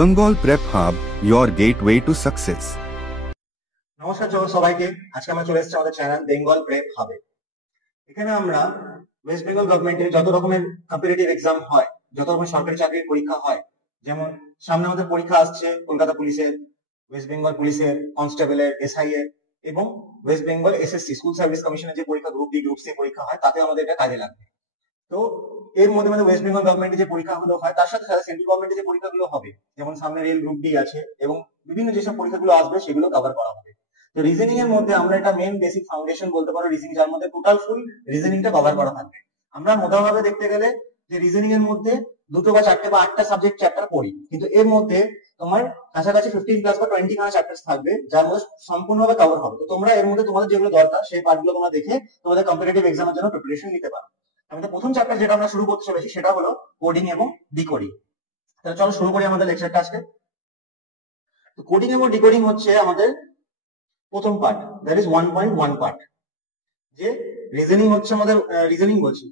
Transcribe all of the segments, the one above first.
Bengal Prep Hub, your gateway to success. নমস্কার সবাইকে। আজকে আমরা চলে এসেছি আমাদের চ্যানেল বেঙ্গল প্রেপ হাবে। এখানে আমরা ওয়েস্ট বেঙ্গল গভর্নমেন্টের যত রকমের কম্পিটিটিভ এক্সাম হয়, যত রকমের সরকারি চাকরির পরীক্ষা হয়, যেমন সামনে আমাদের পরীক্ষা আসছে কলকাতা পুলিশের, ওয়েস্ট বেঙ্গল পুলিশের, কনস্টেবলের, এসআই এর এবং West Bengal SSC school service কমিশনের যে পরীক্ষা গ্রুপ বি গ্রুপ সি পরীক্ষা হয়, তাতে আমাদের এটা কাজে লাগবে। তো এর মধ্যে মধ্যে ওয়েস্ট বেঙ্গল গভর্নমেন্টের যে পরীক্ষাগুলো হয় তার সাথে সাথে সেন্ট্রাল গভর্নমেন্টের যে পরীক্ষাগুলো হবে, যেমন সামনে রেল গ্রুপ ডি আছে এবং বিভিন্ন যেসব পরীক্ষাগুলো আসবে সেগুলো কভার করা হবে। তো রিজনিং এর মধ্যে আমরা এটা মেন বেসিক ফাউন্ডেশন বলতে পারো রিজনিং, যার মধ্যে টোটাল ফুল রিজনিংটা কভার করা থাকবে। আমরা মোটামুটি দেখতে গেলে যে রিজনিং এর মধ্যে দুটো বা চারটে বা আটটা সাবজেক্ট চ্যাপ্টার পড়ি, কিন্তু এর মধ্যে তোমার কাছাকাছি 15 প্লাস বা 20 খানা চ্যাপ্টার থাকবে, যার মধ্যে সম্পূর্ণভাবে কভার হবে। তো তোমরা এর মধ্যে তোমাদের যেগুলো দরকার সেই পার্টগুলো তোমরা দেখে তোমাদের কম্পিটিটিভ এক্সামের জন্য প্রিপারেশন নিতে পারো। আমাদের প্রথম চ্যাপ্টার যেটা আমরা শুরু করতে চলেছি সেটা হলো কোডিং এবং ডিকোডিং। তাহলে চলো শুরু করি আমাদের লেকচারটা আজকে। তো কোডিং এবং ডিকোডিং হচ্ছে আমাদের প্রথম পার্ট, দ্যাট ইজ 1.1 পার্ট। যে রিজনিং হচ্ছে আমাদের রিজনিং বলছি,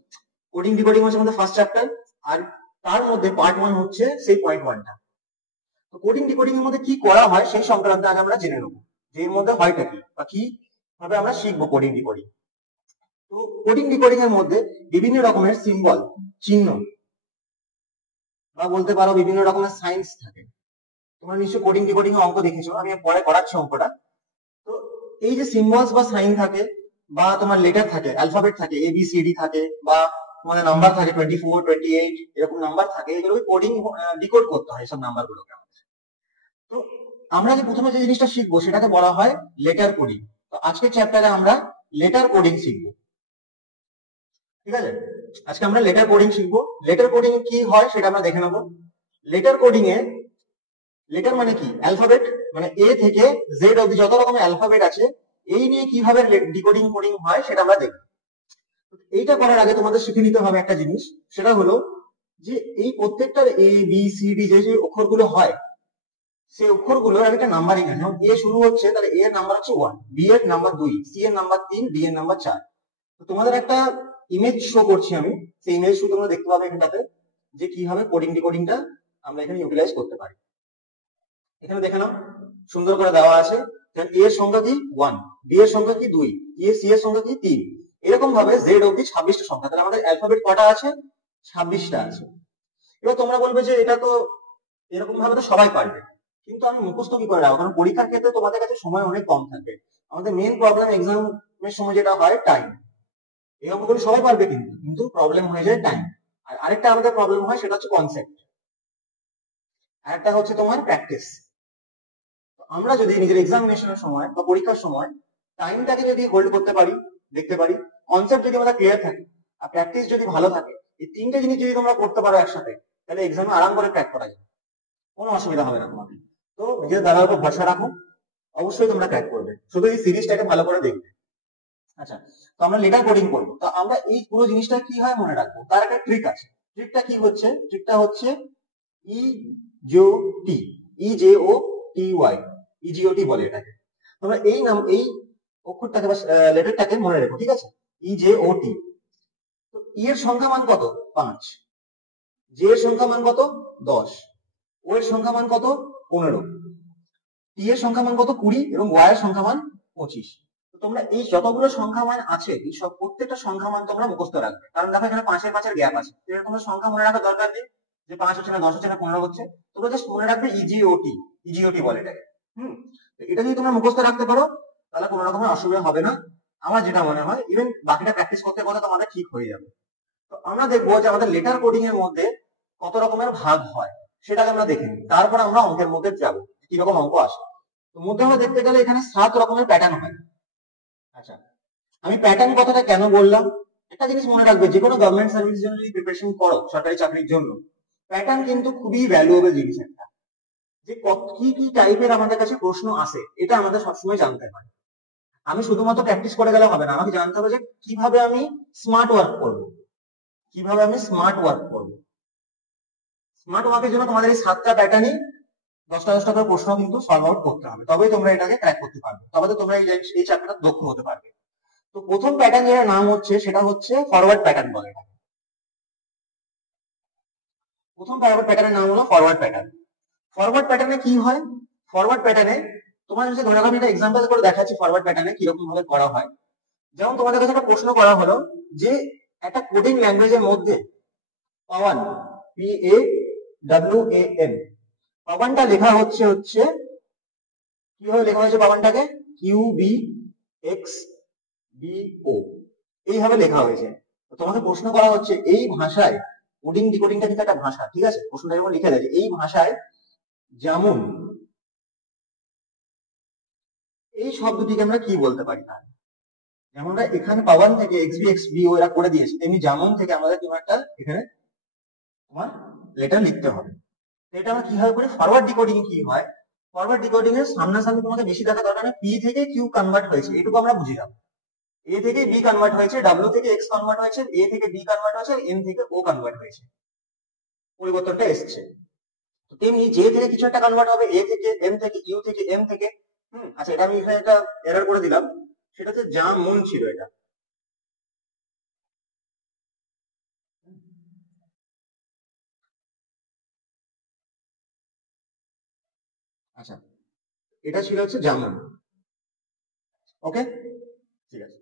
কোডিং ডিকোডিং হচ্ছে আমাদের ফার্স্ট চ্যাপ্টার, আর তার মধ্যে পার্ট 1 হচ্ছে সেই পয়েন্ট 1টা। তো কোডিং ডিকোডিং এর মধ্যে কি করা হয় সেই সংক্রান্ত আগে আমরা জেনে নেবো, যে এর মধ্যে হয়টা কি বা কি ভাবে আমরা শিখবো কোডিং ডিকোডিং। তো কোডিং ডিকোডিং এর মধ্যে বিভিন্ন রকমের সিম্বল, চিহ্ন বা বলতে পারো বিভিন্ন রকমের সাইন্স থাকে। তোমরা নিশ্চয়ই কোডিং ডিকোডিং এর অঙ্ক দেখেছো, আমি পরে করাচ্ছি অঙ্কটা। তো এই যে সিম্বলস বা সাইন থাকে বা তোমার লেটার থাকে, অ্যালফাবেট থাকে, এ বি সি ডি থাকে, বা তোমাদের নাম্বার থাকে 24, 28 এরকম নাম্বার থাকে, এগুলোকে কোডিং ডিকোড করতে হয় সব নাম্বারগুলোকে। তো আমরা যে প্রথমে যে জিনিসটা শিখবো সেটাকে বলা হয় লেটার কোডিং। তো আজকের চ্যাপ্টারে আমরা লেটার কোডিং শিখবো, ঠিক আছে? আজকে আমরা লেটার কোডিং শিখবো। লেটার কোডিং কি হয় সেটা আমরা দেখে নেবো। লেটার কোডিং এ লেটার মানে কি, অ্যালফাবেট, মানে এ থেকে জেড অবধি যত রকমের অ্যালফাবেট আছে এই নিয়ে কিভাবে ডিকোডিং কোডিং হয় সেটা আমরা দেখব। এইটা করার আগে তোমাদের শিখে নিতে হবে একটা জিনিস, সেটা হলো যে এই প্রত্যেকটার এ বি সি ডি যে যে অক্ষরগুলো হয় সেই অক্ষরগুলোর একটা নাম্বারিং আছে। যেমন এ শুরু হচ্ছে, তাহলে এ এর নাম্বার হচ্ছে 1, বি এর নাম্বার 2, সি এর নাম্বার 3, ডি এর নাম্বার 4। তো তোমাদের একটা ইমেজ শো করছি আমি, সেই ইমেজ শো তোমরা দেখতে পাবে এখানটাতে, যে কিভাবে কোডিং ডিকোডিংটা আমরা এখানে ইউটিলাইজ করতে পারি। এখানে দেখে নাও, সুন্দর করে দেওয়া আছে। এ এর সংখ্যা কি 1, বি এর সংখ্যা কি 2, সি এর সংখ্যা কি 3, এরকম ভাবে জেড অবধি 26টা সংখ্যা। তাহলে আমাদের অ্যালফাবেট কটা আছে? 26টা আছে। এবার তোমরা বলবে যে এটা তো এরকম ভাবে তো সবাই পারবে, কিন্তু আমি মুখস্থ কি করে রাখবো? কারণ পরীক্ষার ক্ষেত্রে তোমাদের কাছে সময় অনেক কম থাকবে। আমাদের মেন প্রবলেম এক্সামের সময় যেটা হয় টাইম। এই অঙ্কগুলো সবাই পারবে, কিন্তু প্রবলেম হয়ে যায় টাইম। আর আরেকটা আমাদের প্রবলেম হয় সেটা হচ্ছে কনসেপ্ট, আরেকটা হচ্ছে তোমার প্র্যাকটিস। আমরা যদি নিজের এক্সামিনেশনের সময় বা পরীক্ষার সময় টাইমটাকে যদি হোল্ড করতে পারি, দেখতে পারি, কনসেপ্ট যদি আমাদের ক্লিয়ার থাকে আর প্র্যাকটিস যদি ভালো থাকে, এই তিনটে জিনিস যদি তোমরা করতে পারো একসাথে, তাহলে এক্সামে আরাম করে ক্র্যাক করা যাবে, কোনো অসুবিধা হবে না তোমাদের। তো নিজের দ্বারার উপর ভরসা রাখো, অবশ্যই তোমরা ক্র্যাক করবে, শুধু এই সিরিজটাকে ভালো করে দেখবে। আচ্ছা, তো আমরা লেটার কোডিং করবো। তো আমরা এই পুরো জিনিসটা কি হয় মনে রাখবো, তার একটা ট্রিক আছে। ট্রিকটা কি হচ্ছে? ট্রিকটা হচ্ছে ই জে ও টি ওয়াই, ইজিওটি বলে এটাকে। তোমরা এই অক্ষরটাকে বা লেটারটাকে মনে রেখো, ঠিক আছে? ইজেওটি। তো ই এর সংখ্যা মান কত? 5, জে এর সংখ্যা মান কত? 10, ও এর সংখ্যা মান কত? 15, টি এর সংখ্যা মান কত? 20 এবং ওয়াই এর সংখ্যা মান 25। তো তোমরা এই যতগুলো সংখ্যা মান আছে এই সব প্রত্যেকটা সংখ্যা মান তোমরা মুখস্থ রাখবে। কারণ দেখো এখানে 5-এর গ্যাপ আছে, তোমার সংখ্যা মনে রাখার দরকার নেই যে 5 হচ্ছে না, 10 হচ্ছে না, 15 হচ্ছে। তোমরা জাস্ট মনে রাখবে ইজিওটি বলে এটাকে। এটা যদি তোমরা মুখস্থ রাখতে পারো তাহলে কোনো রকমের অসুবিধা হবে না, আমার যেটা মনে হয়। ইভেন বাকিটা প্র্যাকটিস করতে করতে তোমাদের ঠিক হয়ে যাবে। তো আমরা দেখবো যে আমাদের লেটার কোডিং এর মধ্যে কত রকমের ভাগ হয় সেটাকে আমরা দেখে নিই, তারপর আমরা অঙ্কের মধ্যে যাবো কিরকম অঙ্ক আসে। তো মধ্যে আমরা দেখতে গেলে এখানে 7 রকমের প্যাটার্ন হয়। আচ্ছা, আমি প্যাটার্ন কথাটা কেন বললাম, একটা জিনিস মনে রাখবে, যে কোনো গভর্নমেন্ট সার্ভিস জন্য যদি প্রিপারেশন করো সরকারি চাকরির জন্য, প্যাটার্ন কিন্তু খুবই ভ্যালুয়েবল জিনিস একটা। যে কি কি টাইপের আমাদের কাছে প্রশ্ন আসে এটা আমাদের সবসময় জানতে হয়। আমি শুধুমাত্র প্র্যাকটিস করে গেলে হবে না, আমাকে জানতে হবে যে কিভাবে আমি স্মার্ট ওয়ার্ক করব, কিভাবে আমি স্মার্ট ওয়ার্ক করব। স্মার্ট ওয়ার্কের জন্য তোমাদের এই 7টা প্যাটার্নই 10টা করে প্রশ্ন কিন্তু সলভ আউট করতে হবে, তবেই তোমরা এটাকে ক্র্যাক করতে পারবে, তবে তো তোমরা এই চ্যাপ্টারটা দক্ষ হতে পারবে। তো প্রথম প্যাটার্ন যেটা নাম হচ্ছে সেটা হচ্ছে ফরওয়ার্ড প্যাটার্ন বলে। প্রথম প্যাটার্নের নাম হলো ফরওয়ার্ড প্যাটার্ন। ফরওয়ার্ড প্যাটার্নে কি হয়? ফরওয়ার্ড প্যাটার্নে তোমার হচ্ছে ধরে রাখো আমি একটা এক্সাম্পল করে দেখাচ্ছি ফরওয়ার্ড প্যাটার্নে কিরকম ভাবে করা হয়। যেমন তোমাদের কাছে একটা প্রশ্ন করা হলো যে একটা কোডিং ল্যাঙ্গুয়েজের মধ্যে পাওয়ান PAWAN পাওয়ানটা লেখা হচ্ছে কিভাবে লেখা হয়েছে পাওয়ানটাকে QBXBO এইভাবে লেখা হয়েছে। তোমাকে প্রশ্ন করা হচ্ছে এই ভাষায় কোডিং ডিকোডিংটা কিন্তু একটা ভাষা, ঠিক আছে? প্রশ্নটা যেমন লিখে দেয় এই ভাষায় যেমন এই শব্দটিকে আমরা কি বলতে পারি না, যেমন আমরা এখানে পাওয়ান থেকে XBXBO এরা করে দিয়েছি তেমনি যেমন থেকে আমাদের কোনো একটা এখানে তোমার লেটার লিখতে হবে। এটা আমরা কিভাবে করি? ফরওয়ার্ড ডিকোডিং কি হয়, ফরওয়ার্ড ডিকোডিং এর সামনাসামনি তোমাকে বেশি দেখা দরকার নেই, পি থেকে কিউ কনভার্ট হয়েছে এটুকু আমরা বুঝে যাবো, এ থেকে বি কনভার্ট হয়েছে, ডাব্লিউ থেকে এক্স কনভার্ট হয়েছে, এ থেকে বি কনভার্ট হয়েছে, এন থেকে ও কনভার্ট হয়েছে, পরিবর্তনটা এসছে। তেমনি যে থেকে কিছু একটা কনভার্ট হবে, এ থেকে এম থেকে ইউ থেকে এম থেকে। আচ্ছা এটা আমি এখানে একটা এরর করে দিলাম, সেটা হচ্ছে যেমন ছিল এটা। আচ্ছা এটা ছিল হচ্ছে যেমন, ওকে ঠিক আছে।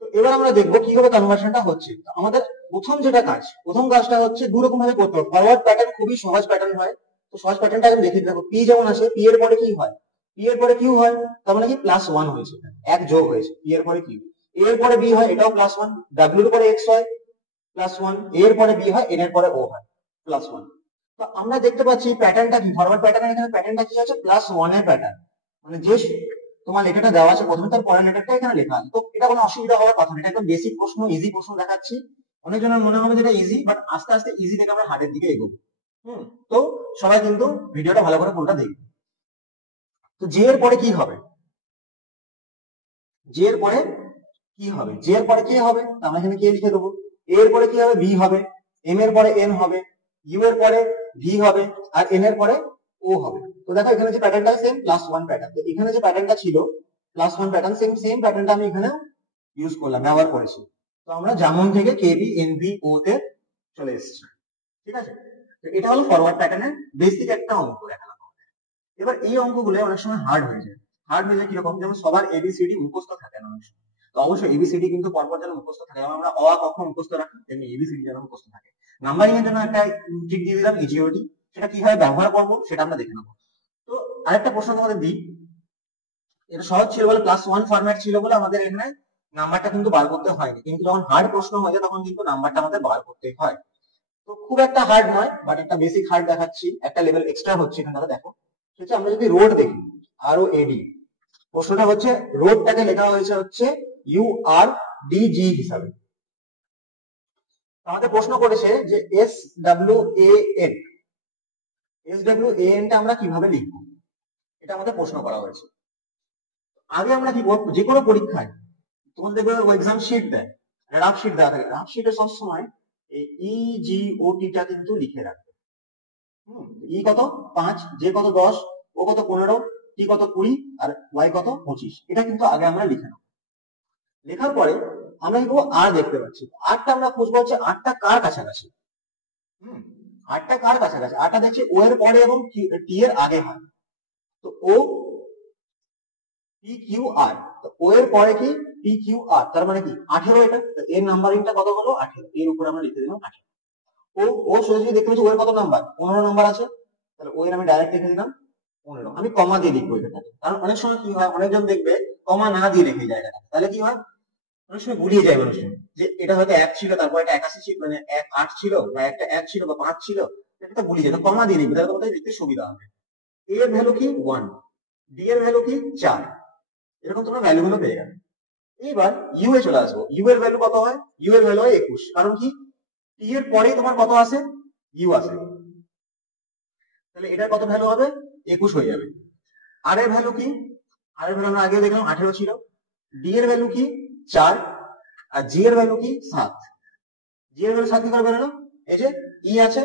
তো এবার আমরা দেখবো কিভাবে কনভার্সনটা হচ্ছে। তো আমাদের প্রথম কাজটা হচ্ছে দু রকম ভাবে করতে হবে। ফরওয়ার্ড প্যাটার্ন খুবই সহজ প্যাটার্ন হয়, তো সহজ প্যাটার্নটা আমি দেখিয়ে দেবো। পি যেমন আসে, পি এর পরে কি হয়, পি এর পরে কিউ হয়, তার মানে কি +1 হয়েছে, এক যোগ হয়েছে, পি এর পরে কিউ। এ এর পরে বি হয়, এটাও +1, ডাব্লিউ এর পরে এক্স হয় +1, এ এর পরে বি হয়, এন এর পরে ও হয় +1। তো আমরা দেখতে পাচ্ছি প্যাটার্নটা কি, ফরওয়ার্ড প্যাটার্ন এখানে প্যাটার্নটা কি আছে, +1 এর প্যাটার্ন, মানে যে তোমার লেখাটা দেওয়া আছে প্রথমে তার পরের লেটারটা এখানে লেখা আছে। তো এটা কোনো অসুবিধা হওয়ার কথা না, এটা একদম বেসিক প্রশ্ন, ইজি প্রশ্ন দেখাচ্ছি। অনেকজনের মনে হবে যেটা ইজি, বাট আস্তে আস্তে ইজি থেকে আমরা হার্ডের দিকে এগোবো। তো সবাই কিন্তু ভিডিওটা ভালো করে পুরোটা দেখবে। তো জে এর পরে কি হবে, জে এর পরে কি হবে, জে এর পরে কি হবে, আমরা এখানে কে লিখে দেবো। এ এর পরে কি হবে, বি হবে, এম এর পরে এন হবে, ইউ এর পরে ভি হবে, আর এন এর পরে ও হবে। তো দেখো এখানে যে প্যাটার্নটা সেম +1 প্যাটার্ন, তো এখানে যে প্যাটার্নটা ছিল +1 প্যাটার্ন, সেম প্যাটার্নটা আমি এখানে ইউজ করলাম, ব্যবহার করেছি। তো আমরা যেমন থেকে কেবি এনভি ও তে চলে এসেছি, ঠিক আছে? তো এটা হলো ফরওয়ার্ড প্যাটার্নের বেসিক একটা অঙ্ক দেখালাম। এবার এই অঙ্কগুলো অনেক সময় হার্ড হয়ে যায়। হার্ড হয়ে যায় কিরকম, যেমন সবার এবিসিডি মুখস্থ থাকে না অনেক সময়। তো অবশ্যই এবিসিডি কিন্তু পরপর যেন মুখস্থ থাকে, যেমন আমরা অ আ ক খ মুখস্থ রাখি তেমনি এবিসিডি যেন মুখস্থ থাকে। নাম্বারিং এর জন্য একটা ট্রিক দিয়ে দিলাম, ইজিওটি, সেটা কিভাবে ব্যবহার করবো সেটা আমরা দেখে নেবো। তো আরেকটা প্রশ্ন তোমাদের দিই, এটা সহজ ছিল বলে +1 ফরম্যাট ছিল বলে আমাদের এখানে নাম্বারটা কিন্তু বার করতে হয়নি, কিন্তু যখন হার্ড প্রশ্ন হয়ে যায় তখন কিন্তু নাম্বারটা আমাদের বার করতে হয়। তো খুব একটা হার্ড নয়, বাট একটা বেসিক হার্ড দেখাচ্ছি, একটা লেভেল এক্সট্রা হচ্ছে এখানে। দেখো হচ্ছে আমরা যদি রোড দেখি, আর ও এডি, প্রশ্নটা হচ্ছে রোডটাকে লেখা হয়েছে হচ্ছে URDG হিসাবে। আমাদের প্রশ্ন করেছে যে SWAN, SWAN টা আমরা কিভাবে লিখবো, এটা আমাদের প্রশ্ন করা হয়েছে। আগে আমরা কি করবো, যে কোনো পরীক্ষায় তোমাদের দেখবে এক্সাম শিট দেয়, রাফ শিট দেওয়া থাকে, রাফ শিটে সবসময় এই EGOT টা কিন্তু লিখে রাখবে। ই কত 5, জে কত 10, ও কত 15, টি কত 20, আর ওয়াই কত 25, এটা কিন্তু আগে আমরা লিখে নেব। লেখার পরে আমরা কি করবো, আর দেখতে পাচ্ছি আরটা আমরা খুঁজবো হচ্ছে আরটা কার কাছাকাছি। আরটা কার কাছাকাছি, আরটা দেখছি ও এর পরে এবং টি এর আগে হয়। তো ও পি কিউ আর, তো ও এর পরে কি পি কিউ আর, তার মানে কি 18, এটা এর নাম্বারিংটা কত হলো 18, এর উপরে আমরা লিখে দিলাম 18। ও ও সোজাসুজি দেখতে পাচ্ছি ওর কত নাম্বার, 15 নাম্বার আছে, তাহলে ও এর আমি ডাইরেক্ট লিখে দিলাম 15। আমি কমা দিয়ে লিখবো এটাকে, কারণ অনেক সময় কি হয়, অনেকজন দেখবে কমা না দিয়ে রেখে যায় জায়গাটা, তাহলে কি হয় অনেক সময় গুলিয়ে যায় মানুষের, যে এটা হয়তো 1 ছিল, তারপর এটা 81 ছিল, মানে 8 ছিল, বা একটা 1 ছিল বা 5 ছিল, এটা গুলিয়ে যায়। তো কমা দিয়ে লিখবে, তাহলে তোমাদের লিখতে সুবিধা হবে। এ এর ভ্যালু কি 1, ডি এর ভ্যালু কি 4, এরকম তোমরা ভ্যালু গুলো পেয়ে যাবে। এবার ইউ এ চলে আসবো, ইউ এর ভ্যালু কত হয়, ইউ এর ভ্যালু হয় 21, কারণ কি টি এর পরেই তোমার কত আসে, ইউ আসে, তাহলে এটার কত ভ্যালু হবে 21 হয়ে যাবে। আর এর ভ্যালু কি, আর এর ভ্যালু আমরা আগে দেখলাম 18 ছিল, ডি এর ভ্যালু কি 4, আর জি এর ভ্যালু কি 7, জি এর ভ্যালু 7 কি করে বেরোলো, এই যে ই আছে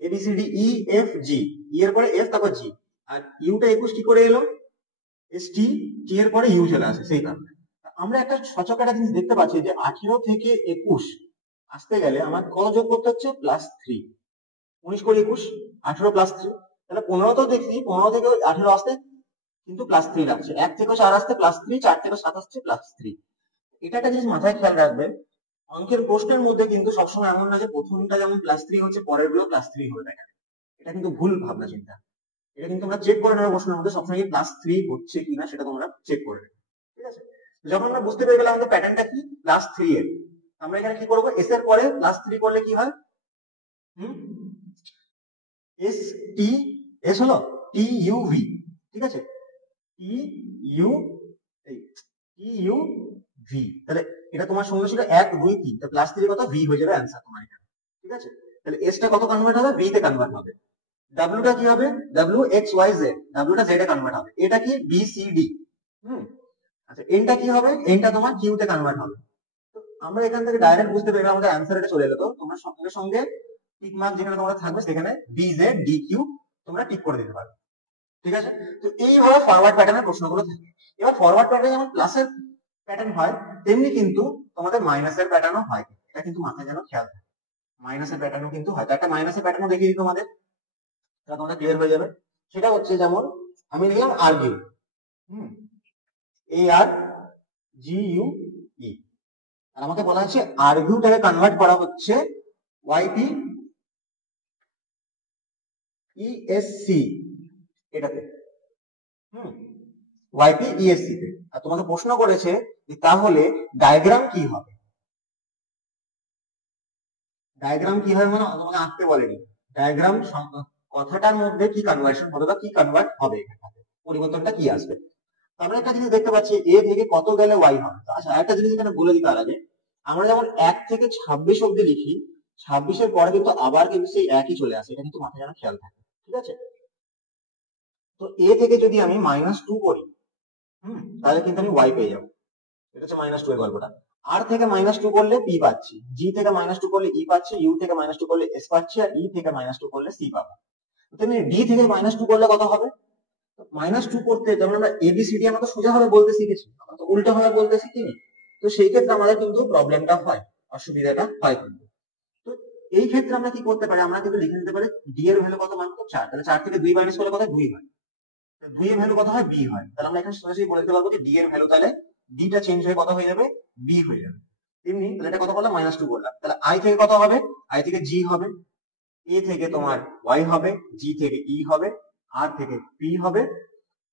ABCD EFG, ই এর পরে এফ তারপর জি, আর ইউটা 21 কি করে এলো, ST, টি এর পরে ইউ চলে আসে, সেই কারণে। আমরা একটা সচক একটা জিনিস দেখতে পাচ্ছি যে 18 থেকে 21 আসতে গেলে আমার কত যোগ করতে হচ্ছে, +3, 19 করে 21, 18 প্লাস 3, তাহলে 15 তো দেখছি 15 থেকে 18 আসতে কিন্তু প্লাস 3 লাগছে, 1 থেকে 4 আসতে প্লাস 3, 4 থেকে 7 আসছে প্লাস 3। এটা একটা জিনিস মাথায় খেয়াল রাখবেন, অঙ্কের প্রশ্নের মধ্যে কিন্তু সবসময় এমন না যে প্রথমটা যেমন প্লাস 3 হচ্ছে পরের গুলো প্লাস 3 হবে না, এটা কিন্তু ভুল ভাবনা চিন্তা। এটা কিন্তু তোমরা চেক করে নেবে প্রশ্নের মধ্যে সবসময় প্লাস 3 হচ্ছে কিনা সেটা তোমরা চেক করে নেবে, ঠিক আছে। যখন আমরা বুঝতে পেরে গেলাম আমাদের প্যাটার্নটা কি প্লাস 3 এর, আমরা এখানে কি করব, এস এর পরে প্লাস 3 করলে কি হয়, এস টি, এস হলো টি ইউ ভি, ঠিক আছে, T U T U V, তাহলে এটা তোমার সঙ্গে ছিল 1 2 3, তো প্লাস 3 কত ভি হয়ে যাবে অ্যানসার তোমার এখানে, ঠিক আছে। তাহলে এস টা কত কনভার্ট হবে, ভি তে কনভার্ট হবে। ডাব্লিউ টা কি হবে, W X Y Z, W টা জেড এ কনভার্ট হবে। এটা কি বি সি ডি, আচ্ছা এন টা কি হবে, এন টা তোমার কিউ তে কনভার্ট হবে। তো আমরা এখান থেকে ডাইরেক্ট বুঝতে পেরে আমাদের অ্যানসার এটা চলে এলো। তো তোমরা সঙ্গে সঙ্গে টিক মার্ক যেখানে তোমাদের থাকবে সেখানে বি জেড ডি কিউ তোমরা টিক করে দিতে পারবে, ঠিক আছে। তো এইভাবে ফরওয়ার্ড প্যাটার্নের প্রশ্নগুলো থাকে। এবার ফরওয়ার্ড প্যাটার্ন যেমন প্লাসের প্যাটার্ন হয় তেমনি কিন্তু তোমাদের মাইনাসের প্যাটার্নও হয়, এটা কিন্তু মাথায় যেন খেয়াল থাকে, মাইনাসের প্যাটার্নও কিন্তু হয়। তো একটা মাইনাসের প্যাটার্নও দেখিয়ে দিই তোমাদের, তাহলে তোমাদের ক্লিয়ার হয়ে যাবে। সেটা হচ্ছে যেমন আমি লিখলাম আর্গিউ, এ আর জি ইউ ই, আর আমাকে বলা হচ্ছে আর্গিউটাকে কনভার্ট করা হচ্ছে ওয়াইপি ইএসসি এটাতে, ওয়াইপি ইএসসি তে। আর তোমাকে প্রশ্ন করেছে যে তাহলে ডায়াগ্রাম কি হবে, ডায়াগ্রাম কি হবে মানে তোমাকে আঁকতে বলেনি, ডায়াগ্রাম কথাটার মধ্যে কি কনভার্সন হবে বা কি কনভার্ট হবে, পরিবর্তনটা কি আসবে। আমরা একটা জিনিস দেখতে পাচ্ছি এ থেকে কত গেলে ওয়াই হবে। আচ্ছা একটা জিনিস এখানে বলে দিই তার আগে, আমরা যেমন 1 থেকে 26 অব্দি লিখি, 26 এর পরে কিন্তু আবার কিন্তু সেই একই চলে আসে, এটা কিন্তু মাথায় যেন খেয়াল থাকে, ঠিক আছে। তো এ থেকে যদি আমি -2 করি, তাহলে কিন্তু আমি ওয়াই পেয়ে যাবো, এটা হচ্ছে -2 এর গল্পটা। আর থেকে -2 করলে পি পাচ্ছি, জি থেকে -2 করলে ই পাচ্ছি, ইউ থেকে -2 করলে এস পাচ্ছি, আর ই থেকে -2 করলে সি পাবো। তেমনি ডি থেকে -2 করলে কত হবে, -2 করতে যেমন আমরা এবিসিডি আমরা তো সোজা ভাবে বলতে শিখেছি, আমরা তো উল্টো ভাবে বলতে শিখিনি। তো সেই ক্ষেত্রে আমাদের কিন্তু প্রবলেমটা হয়, অসুবিধাটা হয় কিন্তু। তো এই ক্ষেত্রে আমরা কি করতে পারি, আমরা কিন্তু লিখে নিতে পারি ডি এর ভ্যালু কত, মান তো 4, তাহলে 4 থেকে 2 মাইনাস করলে কত, 2 হয়। 2 এর ভ্যালু কত হয়, বি হয়। তাহলে আমরা এখানে সরাসরি বলে দিতে পারবো যে ডি এর ভ্যালু তাহলে ডিটা চেঞ্জ হয়ে কত হয়ে যাবে, বি হয়ে যাবে। তেমনি তাহলে এটা কত করলাম, -2 করলাম, তাহলে আই থেকে কত হবে, আই থেকে জি হবে, এ থেকে তোমার ওয়াই হবে, জি থেকে ই হবে, আর থেকে পি হবে,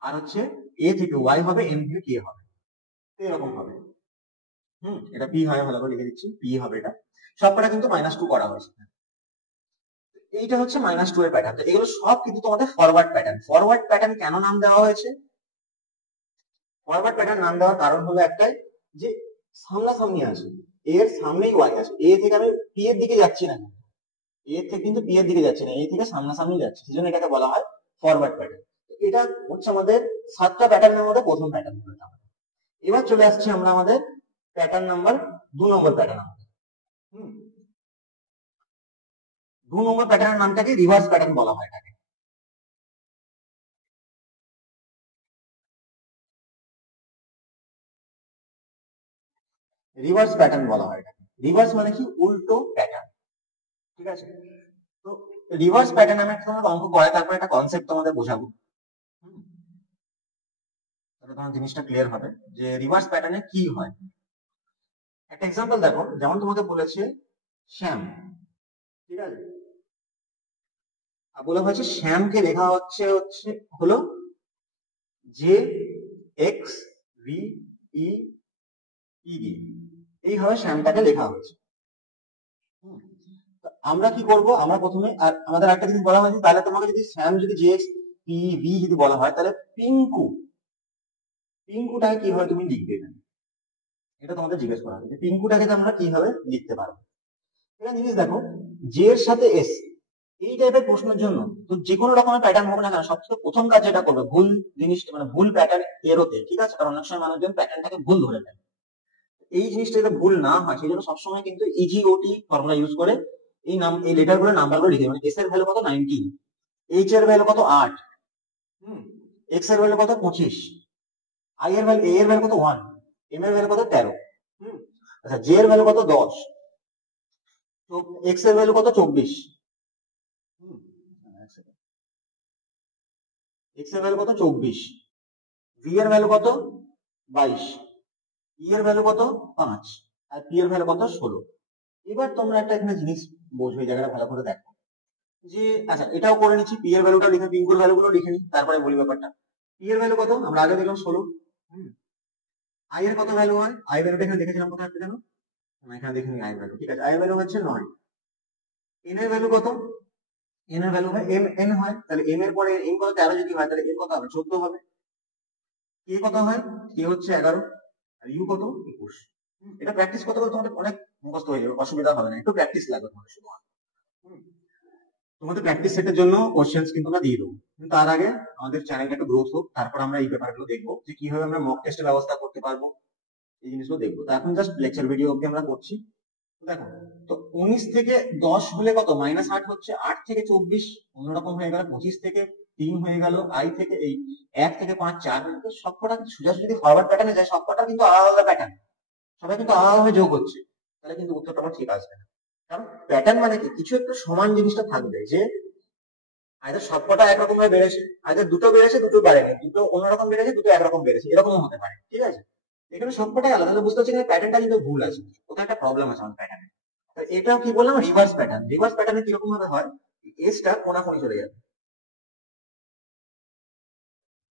আর হচ্ছে এ থেকে ওয়াই হবে, এম থেকে কে হবে, এরকম হবে। এটা পি হয়, ভালো করে লিখে দিচ্ছি, পি হবে। এটা সবকটা কিন্তু -2 করা হয়েছে। এইটা হচ্ছে -2 এর প্যাটার্ন। এগুলো সব কিন্তু তোমাদের ফরওয়ার্ড প্যাটার্ন। ফরওয়ার্ড প্যাটার্ন কেন নাম দেওয়া হয়েছে, ফরওয়ার্ড প্যাটার্ন নাম দেওয়ার কারণ হলো একটাই, যে সামনাসামনি আছে, এর সামনেই ওয়াই আছে, এ থেকে আমি পি এর দিকে যাচ্ছি না, এ থেকে কিন্তু পি এর দিকে যাচ্ছি না, এ থেকে সামনাসামনি যাচ্ছে, সেজন্য এটাকে বলা হয় ফরওয়ার্ড প্যাটার্ন। এটা হচ্ছে আমাদের 7টা প্যাটার্নের মধ্যে প্রথম প্যাটার্ন। এবার চলে আসছি আমরা আমাদের প্যাটার্ন নাম্বার 2 নম্বর প্যাটার্ন। 2 নম্বর প্যাটার্নের নামটাকে রিভার্স প্যাটার্ন বলা হয়। এটাকে রিভার্স প্যাটার্ন বলা হয়। এটাকে রিভার্স মানে কি, উল্টো প্যাটার্ন, ঠিক আছে। তো রিভার্স প্যাটার্ন আমি একটা অঙ্ক করে তারপর একটা কনসেপ্ট তোমাদের বোঝাবো, তাহলে তোমার জিনিসটা ক্লিয়ার হবে যে রিভার্স প্যাটার্নে কি হয়। একটা এক্সাম্পল দেখো, যেমন তোমাকে বলেছে শ্যাম, ঠিক আছে, আর বলা হয়েছে শ্যামকে লেখা হচ্ছে হলো J x V E E D, এইভাবে শ্যামটাকে লেখা হচ্ছে। আমরা কি করব, আমরা প্রথমে, আর আমাদের একটা জিনিস বলা হয়েছে, তাহলে তোমাকে যদি শ্যাম যদি জে এক্স পি ভি যদি বলা হয়, তাহলে পিঙ্কু, পিঙ্কুটাকে কিভাবে তুমি লিখবে, এটা তোমাদের জিজ্ঞেস করা হবে, পিঙ্কুটাকে আমরা কিভাবে লিখতে পারবো। এটা জিনিস দেখো, জে এর সাথে এস, এই টাইপের প্রশ্নের জন্য তো যে কোনো রকমের প্যাটার্ন হবে না কেন, সবচেয়ে প্রথম কাজ যেটা করবে, ভুল জিনিসটা মানে ভুল প্যাটার্ন এরোতে, ঠিক আছে, কারণ অনেক সময় মানুষজন প্যাটার্নটাকে ভুল ধরে নেয়। এই জিনিসটা যাতে ভুল না হয় সেই জন্য সবসময় কিন্তু ইজিওটি ফর্মুলা ইউজ করে এই লেটার গুলো নাম্বার গুলো লিখে, মানে এস এর ভ্যালু কত 19, এইচ এর ভ্যালু কত 8, এক্স এর ভ্যালু কত 25, আই এর ভ্যালু, এ এর ভ্যালু কত 1, এম এর ভ্যালু কত 13, আচ্ছা জে এর ভ্যালু কত 10, তো এক্স এর ভ্যালু কত 24, এক্স এর ভ্যালু কত 24, ভি এর ভ্যালু কত 22, ই এর ভ্যালু কত 5, আর পি এর ভ্যালু কত 16। এবার তোমরা একটা এখানে জিনিস বোঝো, এই জায়গাটা ভালো করে দেখো যে আচ্ছা এটাও করে নিচ্ছি, পি এর ভ্যালুটা লিখে পিঙ্কুর ভ্যালুগুলো লিখে নিই, তারপরে বলি ব্যাপারটা। পি এর ভ্যালু কত আমরা আগে দেখলাম 16। আই এর কত ভ্যালু হয়, আই ভ্যালুটা এখানে দেখেছিলাম কোথায় একটা জানো, না এখানে দেখিনি আই ভ্যালু, ঠিক আছে আই ভ্যালু হচ্ছে 9। এন এর ভ্যালু কত, এন এর ভ্যালু হয় এম এন হয়, তাহলে এম এর পরে এন কত 13 যদি হয় তাহলে এন কত হবে 14 হবে। কে কত হয়, কে হচ্ছে 11, আর ইউ কত 21। এটা প্র্যাকটিস করতে করতে তোমাদের অনেক মুখস্থ হয়ে যাবে, অসুবিধা হবে না, একটু প্র্যাকটিস লাগবে তোমাদের শুধু। তোমাদের প্র্যাকটিস সেটের জন্য কোশ্চেন্স কিন্তু আমরা দিয়ে দেবো, কিন্তু তার আগে আমাদের চ্যানেলটা একটু গ্রোথ হোক, তারপর আমরা এই ব্যাপারগুলো দেখবো যে কিভাবে আমরা মক টেস্টের ব্যবস্থা করতে পারবো, এই জিনিসগুলো দেখবো। তো এখন জাস্ট লেকচার ভিডিও অব্দি আমরা করছি। দেখো তো 19 থেকে 10 হলে কত -8 হচ্ছে, 8 থেকে 24 অন্যরকম হয়ে গেল, 25 থেকে 3 হয়ে গেল, আই থেকে এই 1 থেকে 5 4 হয়ে গেল। সবকটা কিন্তু সোজাসুজি যদি ফরওয়ার্ড প্যাটার্নে যায় সবকটা কিন্তু আলাদা আলাদা প্যাটার্ন, সবাই কিন্তু আলাদা ভাবে যোগ হচ্ছে, তাহলে কিন্তু উত্তরটা আমার ঠিক আসবে না। কারণ প্যাটার্ন মানে কি, কিছু একটা সমান জিনিসটা থাকবে, যে আইদার সবকটা একরকম ভাবে বেড়েছে, আইদার দুটো বেড়েছে দুটো বাড়েনি, দুটো অন্যরকম বেড়েছে দুটো একরকম বেড়েছে, এরকমও হতে পারে, ঠিক আছে। এখানে সবকটাই আলাদা, তাহলে বুঝতে পারছি প্যাটার্নটা কিন্তু ভুল আছে, কোথাও একটা প্রবলেম আছে আমার প্যাটার্নে। এটাও কি বললাম রিভার্স প্যাটার্ন, রিভার্স প্যাটার্নে কিরকম ভাবে হয়, এসটা কোনাকুনি চলে যাবে,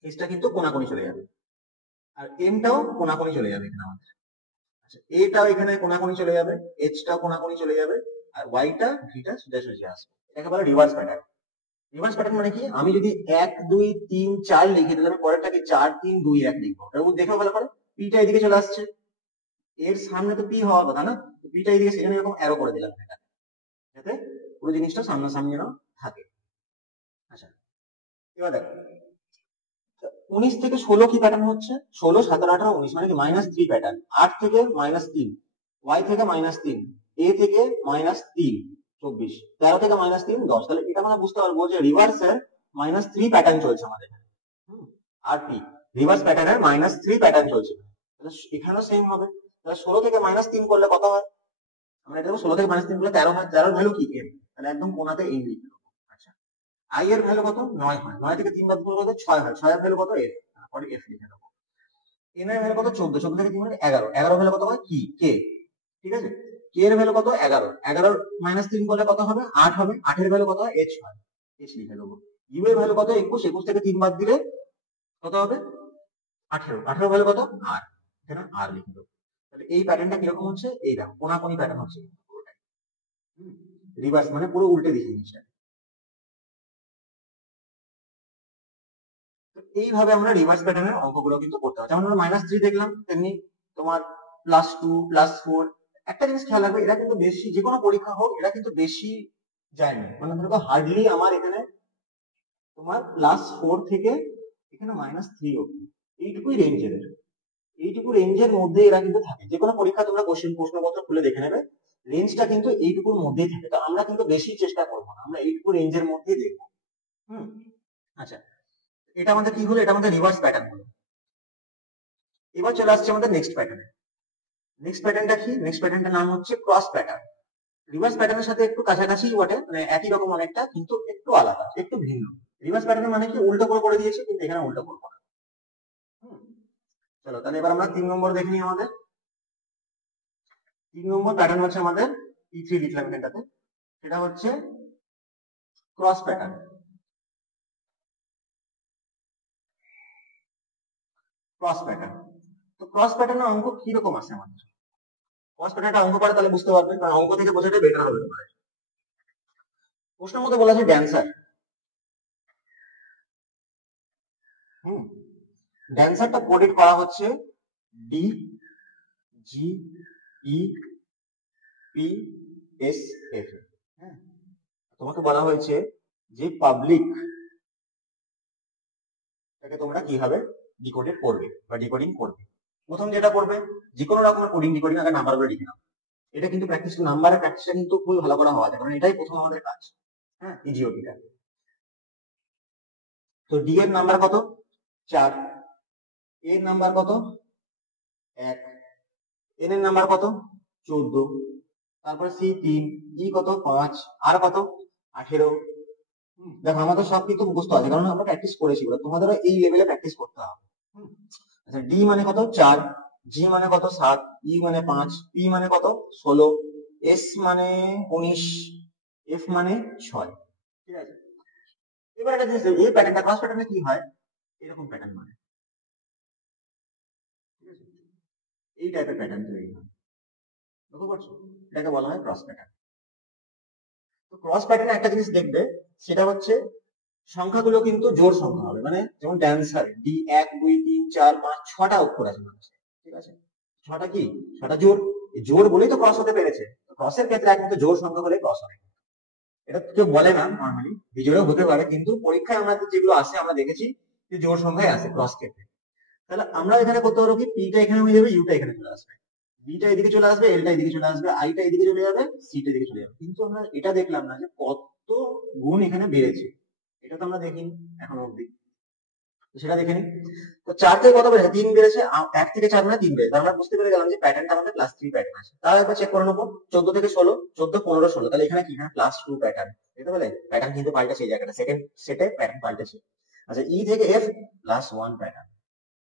এসটা কিন্তু কোনাকুনি চলে যাবে, আর এমটাও কোনাকুনি চলে যাবে এখানে আমাদের। আচ্ছা এটাও এখানে কোনাকুনি চলে যাবে, এইচটাও কোনাকুনি চলে যাবে, আর ওয়াইটা ভিটা সোজাসুজি আসবে, এটাকে বলে রিভার্স প্যাটার্ন। রিভার্স প্যাটার্ন মানে কি, আমি যদি 1 2 3 4 লিখি তাহলে আমি পরেরটাকে 4 3 2 1 লিখবো, এরকম দেখো ভালো করে পিটা এদিকে চলে আসছে, এর সামনে তো পি হওয়ার কথা না, পিটা এদিকে, সেজন্য এরকম অ্যারো করে দিলাম এটা, যাতে পুরো জিনিসটা সামনাসামনি যেন থাকে। আচ্ছা এবার দেখো 19 থেকে 16 কি প্যাটার্ন হচ্ছে, 16 17 18 19 মানে কি -3 প্যাটার্ন, 8 থেকে -3, ওয়াই থেকে -3, এ থেকে -3 24, 13 থেকে -3 10, তাহলে এটা আমরা বুঝতে পারবো যে রিভার্সের -3 প্যাটার্ন চলছে আমাদের এখানে। আর পি রিভার্স প্যাটার্নের -3 প্যাটার্ন চলছে, তাহলে এখানেও সেম হবে। তাহলে 16 থেকে -3 করলে কত হয়, আমরা এটা 16 থেকে -3 করলে 13 হয়, 13 ভ্যালু কি এম, তাহলে একদম কোনাতে এম লিখে দেবো। আচ্ছা আই এর ভ্যালু কত 9 হয়, 9 থেকে 3 বাদ করলে কত 6 হয়, 6 এর ভ্যালু কত এফ, তারপরে এফ লিখে দেবো। এন এর ভ্যালু কত 14, 14 থেকে 3 মানে 11, 11 ভ্যালু কত হয় কি কে, ঠিক আছে। কে এর ভ্যালু কত 11, 11 -3 করলে কত হবে 8 হবে, 8 এর ভ্যালু কত হয় এইচ হয়, এইচ লিখে দেবো। ইউ এর ভ্যালু কত 21, 21 থেকে 3 বাদ দিলে কত হবে 18, 18 ভ্যালু কত আর, এখানে আর লিখে দেবো। তাহলে এই প্যাটার্নটা কিরকম হচ্ছে, এই দেখো কোনাকুনি প্যাটার্ন হচ্ছে পুরোটাই, রিভার্স মানে পুরো উল্টে দিচ্ছি জিনিসটা। এইভাবে আমরা রিভার্স প্যাটার্নের অঙ্কগুলো কিন্তু করতে হবে, যেমন আমরা -3 দেখলাম, তেমনি তোমার +2 +4। একটা জিনিস খেয়াল রাখবে, এরা কিন্তু বেশি, যে কোনো পরীক্ষা হোক এরা কিন্তু বেশি যায়নি, মানে ধরো হার্ডলি আমার এখানে তোমার +4 থেকে এখানে -3 অব্দি, এইটুকুই রেঞ্জের, এইটুকু রেঞ্জের মধ্যে এরা কিন্তু থাকে। যে কোনো পরীক্ষা তোমরা প্রশ্নপত্র খুলে দেখে নেবে, রেঞ্জটা কিন্তু এইটুকুর মধ্যেই থাকে, তো আমরা কিন্তু বেশি চেষ্টা করবো না, আমরা এইটুকু রেঞ্জের মধ্যেই দেখবো। আচ্ছা এটা আমাদের কি হলো, এটা আমাদের রিভার্স প্যাটার্ন হলো। এবার চলে আসছে আমাদের নেক্সট প্যাটার্নে। নেক্সট প্যাটার্নটা কি, নেক্সট প্যাটার্নটার নাম হচ্ছে ক্রস প্যাটার্ন। রিভার্স প্যাটার্নের সাথে একটু কাছাকাছি বটে, মানে একই রকম অনেকটা, কিন্তু একটু আলাদা, একটু ভিন্ন। রিভার্স প্যাটার্ন মানে কি উল্টো করে করে দিয়েছে, কিন্তু এখানে উল্টো করবো না। চলো তাহলে এবার আমরা 3 নম্বর দেখে নিই। আমাদের 3 নম্বর প্যাটার্ন হচ্ছে আমাদের E3 লিখলাম এটাতে, সেটা হচ্ছে ক্রস প্যাটার্ন। ক্রস প্যাটার্ন, তো ক্রস প্যাটার্নের অঙ্ক কি রকম আছে আমাদের, ক্রস প্যাটার্নটা অঙ্ক করে তাহলে বুঝতে পারবে, কারণ অঙ্ক থেকে বোঝাটা বেটার হবে তোমাদের। প্রশ্নের মধ্যে বলা আছে ড্যান্সার, ড্যান্সারটা কোডেড করা হচ্ছে D G E P S F, তোমাকে বলা হয়েছে যে পাবলিক তাকে তোমরা কিভাবে ডিকোডেড করবে বা ডিকোডিং করবে। প্রথম যেটা করবে, যে কোনো রকমের কোডিং ডিকোডিং আগে নাম্বারগুলো লিখে নাও। এটা কিন্তু প্র্যাকটিস, নাম্বারের প্র্যাকটিসটা কিন্তু খুবই ভালো করা হওয়া যায়, কারণ এটাই প্রথম আমাদের কাজ, ইজিওটিটা। তো ডি এর নাম্বার কত 4, এর নাম্বার কত 1, এন এর নাম্বার কত 14, তারপরে সি 3, ই কত 5, আর কত 18, দেখো আমাদের সব কিন্তু মুখস্থ আছে, কারণ আমরা প্র্যাকটিস করেছি, তোমাদেরও এই লেভেলে প্র্যাকটিস করতে হবে। আচ্ছা, ডি মানে কত 4, জি মানে কত 7, ই মানে 5, পি মানে কত 16, এস মানে 19, এফ মানে 6। ঠিক আছে, এবার একটা জিনিস এই প্যাটার্নটা ক্রস প্যাটার্নে কি হয়, এরকম প্যাটার্ন মানে, ঠিক আছে, এই টাইপের প্যাটার্ন তৈরি হয়। লক্ষ্য করছো, এটাকে বলা হয় ক্রস প্যাটার্ন। তো ক্রস প্যাটার্নে একটা জিনিস দেখবে, সেটা হচ্ছে সংখ্যাগুলো কিন্তু জোড় সংখ্যা হবে, মানে যেমন ড্যান্সার ডি 1 2 3 4 5 6টা অক্ষর আছে মানুষের, ঠিক আছে, 6টা কি 6টা জোড়, এই জোড় বলেই তো ক্রস হতে পেরেছে। ক্রসের ক্ষেত্রে একমাত্র জোড় সংখ্যা হলে ক্রস হবে, এটা কেউ বলে না নর্মালি, বিজোড়ও হতে পারে, কিন্তু পরীক্ষায় আমাদের যেগুলো আসে আমরা দেখেছি যে জোড় সংখ্যায় আসে ক্রস ক্ষেত্রে। তাহলে আমরা এখানে করতে পারবো কি, পিটা এখানে হয়ে যাবে, ইউটা এখানে চলে আসবে, বিটা এদিকে চলে আসবে, এলটা এদিকে চলে আসবে, আইটা এদিকে চলে যাবে, সিটা এদিকে চলে যাবে। কিন্তু আমরা এটা দেখলাম না যে কত গুণ এখানে বেড়েছে, এটা তো আমরা দেখিনি এখন অব্দি, তো সেটা দেখে নিই। তো 4 থেকে কত বেড়েছে, 3 বেড়েছে, 1 থেকে 4 মানে 3 বেড়েছে, আমরা বুঝতে পেরে গেলাম যে প্যাটার্নটা আমাদের +3 প্যাটার্ন আছে। তাহলে একবার চেক করে নেবো, 14 থেকে 16, 14 15 16, তাহলে এখানে কি, এখানে +2 প্যাটার্ন, বুঝতে পারলে, প্যাটার্ন কিন্তু পাল্টেছে, এই জায়গাটা সেকেন্ড সেটে প্যাটার্ন পাল্টেছে। আচ্ছা, ই থেকে এফ +1 প্যাটার্ন,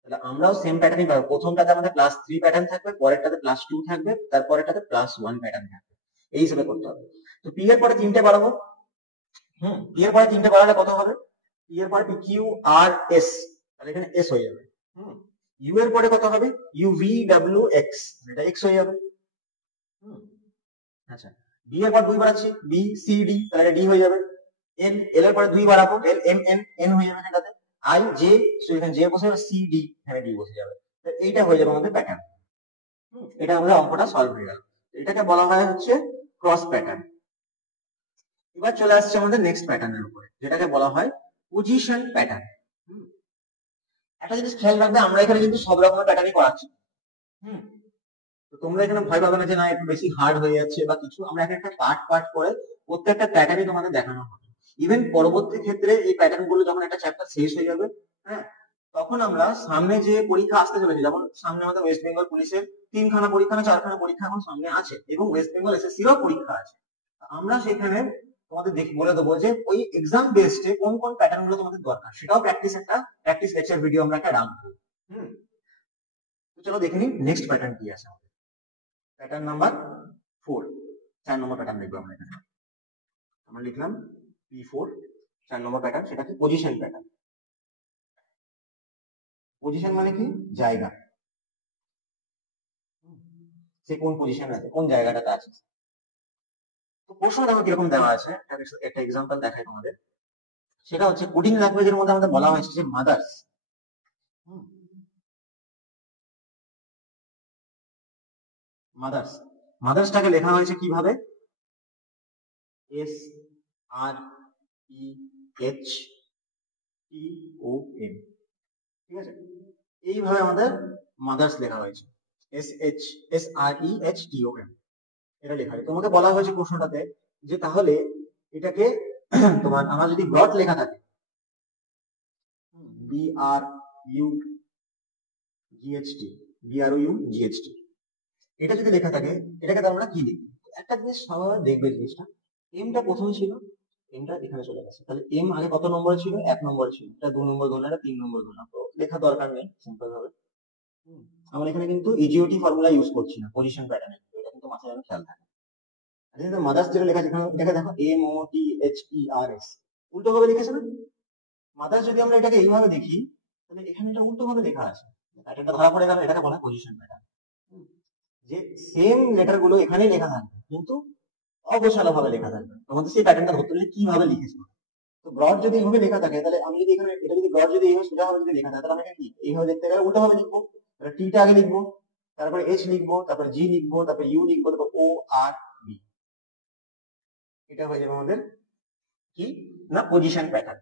তাহলে আমরাও সেম প্যাটার্নই পাবো, প্রথমটাতে আমাদের +3 প্যাটার্ন থাকবে, পরেরটাতে +2 থাকবে, তারপরেরটাতে +1 প্যাটার্ন থাকবে, এই হিসেবে করতে হবে। তো পি এর পরে 3টে বাড়াবো, পি এর পরে 3টে বাড়ালে কত হবে, পি এর পরে পি কিউ আর এস, তাহলে এখানে এস হয়ে যাবে। ইউ এর পরে কত হবে, ইউ ভি ডাব্লিউ এক্স, এটা এক্স হয়ে যাবে। আচ্ছা, বি এর পর 2 বাড়াচ্ছি, বি সি ডি, তাহলে ডি হয়ে যাবে। এন, এল এর পরে 2 বাড়াবো, এল এম এন, এন হয়ে যাবে এটাতে। আই জে, এখানে জে বসে যাবে, সি ডি, এখানে ডি বসে যাবে। এইটা হয়ে যাবে আমাদের প্যাটার্ন। এটা আমাদের অঙ্কটা সলভ হয়ে গেল। এটাকে বলা হয় হচ্ছে ক্রস প্যাটার্ন। এবার চলে আসছে আমাদের নেক্সট প্যাটার্নের উপরে, যেটাকে বলা হয় পজিশন প্যাটার্ন। একটা জিনিস খেয়াল রাখবে, আমরা এখানে কিন্তু সব রকমের প্যাটার্নই করাচ্ছি। তো তোমরা এখানে ভয় পাবে না যে না একটু বেশি হার্ড হয়ে যাচ্ছে বা কিছু, আমরা এখানে একটা পার্ট পার্ট করে প্রত্যেকটা প্যাটার্নই তোমাদের দেখানো হবে। ইভেন পরবর্তী ক্ষেত্রে এই প্যাটার্ন গুলো যখন একটা চ্যাপ্টার শেষ হয়ে যাবে, হ্যাঁ, তখন আমরা সামনে যে পরীক্ষা আসতে চলেছে, যেমন সামনে আমাদের ওয়েস্ট বেঙ্গল পুলিশের 3খানা পরীক্ষা না 4খানা পরীক্ষা এখন সামনে আছে, এবং ওয়েস্ট বেঙ্গল এসএসসিরও পরীক্ষা আছে, আমরা সেখানে তোমাদের বলে দেবো যে ওই এক্সাম বেসডে কোন কোন প্যাটার্ন গুলো তোমাদের দরকার, সেটাও প্র্যাকটিস লেকচার ভিডিও আমরা একটা রাখবো। তো চলো দেখে নিই নেক্সট প্যাটার্ন কি আছে। প্যাটার্ন নাম্বার 4, 4 নম্বর প্যাটার্ন দেখবো আমরা এখানে। আমরা লিখলাম P4, 4 নম্বর প্যাটার্ন, সেটা কি পজিশন প্যাটার্ন। পজিশন মানে কি, জায়গা, সে কোন পজিশনে আছে, কোন জায়গাটাতে আছে। তো প্রশ্ন দেখো কিরকম দেওয়া আছে, একটা এক্সাম্পল দেখাই তোমাদের। সেটা হচ্ছে কোডিং ল্যাঙ্গুয়েজের মধ্যে আমাদের বলা হয়েছে যে মাদার্স, মাদার্স, মাদার্সটাকে লেখা হয়েছে কিভাবে, এস আর ই এইচ টি ও এম, ঠিক আছে, এইভাবে আমাদের মাদার্স লেখা হয়েছে, SREHTOM, এটা লেখা হয়েছে। তোমাকে বলা হয়েছে প্রশ্নটাতে যে তাহলে এটাকে তোমার আমার যদি ব্রড লেখা থাকে, BRUGHT, এটা যদি লেখা থাকে, এটাকে তার আমরা কি লিখি, একটা জিনিস সবাই দেখবে, জিনিসটা এমটা প্রথমে ছিল, এমটা এখানে চলে গেছে, তাহলে এম আগে কত নম্বর ছিল, 1 নম্বর ছিল, এটা 2 নম্বর ধরলাম, এটা 3 নম্বর ধরলাম, তো লেখা দরকার নেই, সিম্পল ভাবে। আমরা এখানে কিন্তু ইজিওটি ফর্মুলা ইউজ করছি না পজিশন প্যাটার্নে, এটা কিন্তু মাথায় যেন খেয়াল থাকে। আচ্ছা, মাদার্স যেটা লেখা আছে এটাকে দেখো MOTHERS, উল্টো ভাবে লিখেছে না। মাদার্স যদি আমরা এটাকে এইভাবে দেখি, তাহলে এখানে এটা উল্টো ভাবে লেখা আছে, প্যাটার্নটা ধরা পড়ে গেল, এটাকে বলা হয় পজিশন প্যাটার্ন। যে সেম লেটার গুলো এখানেই লেখা থাকবে, কিন্তু অগোছালো ভাবে লেখা থাকবে, তোমাদের সেই প্যাটার্নটা ধরতে হলে কিভাবে লিখেছো। তো ব্রড যদি এইভাবে লেখা থাকে, তাহলে আমি যদি এখানে এটা যদি ব্রড যদি এইভাবে সোজা ভাবে যদি লেখা থাকে, তাহলে আমি কি এইভাবে দেখতে গেলে উল্টো ভাবে লিখবো, তাহলে টিটা আগে লিখবো, তারপরে এইচ লিখবো, তারপরে জি লিখবো, তারপরে ইউ লিখবো, তারপর ও আর বি, এটা হয়ে যাবে আমাদের কি না পজিশন প্যাটার্ন।